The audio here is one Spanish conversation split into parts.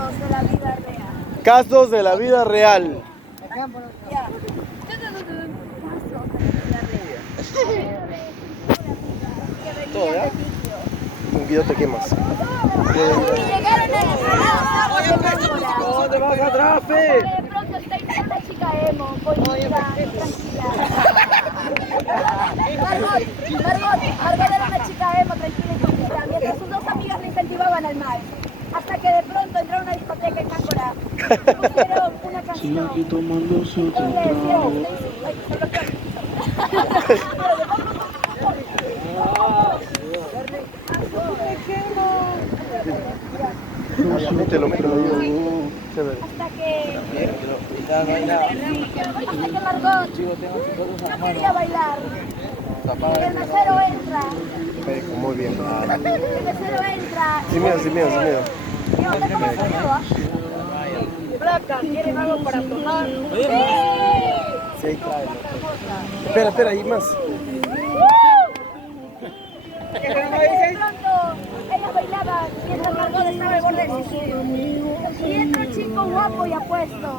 casos de la vida real. Casos de la vida real. Ya. Casos de la vida real. Que Todo, venían ¿ya? de Tokio. Un video te quemas. Y llegaron a la ciudad. ¿Dónde vas atrás, De pronto estáis con una chica emo, bonita, tranquila. Margot era una chica emo, tranquila y bonita, mientras sus dos amigas le incentivaban al mal. Hasta que de pronto entró a una discoteca en Cáncora y pusieron una canción. Y le decían, ay, se bloqueó. Te lo meto ahí. Hasta que Margot no quería bailar. Y el mesero entra. Muy bien. El mesero entra. Sin miedo, sin miedo, sin miedo. ¿Qué onda? ¿Cómo se llama? Flaca, ¿quieren algo para tomar? Sí, claro. Espera, hay más. Hasta que de pronto ellas bailaban mientras Margot estaba al borde del suicidio. Y entra un chico guapo y apuesto.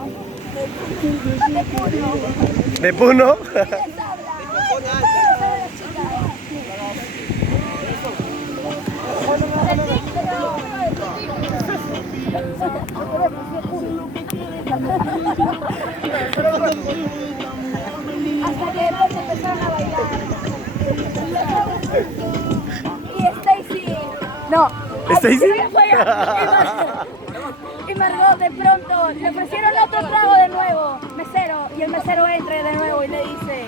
De Puno. ¿De Puno? Y les habla. ¿Qué sabe la chica? Del tic, hasta que de pronto empezaron a bailar. Y Stacy, no, ¿Stacy? y Margot de pronto le ofrecieron otro trago de nuevo, mesero, y el mesero entra de nuevo y le dice,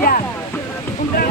ya, un trago.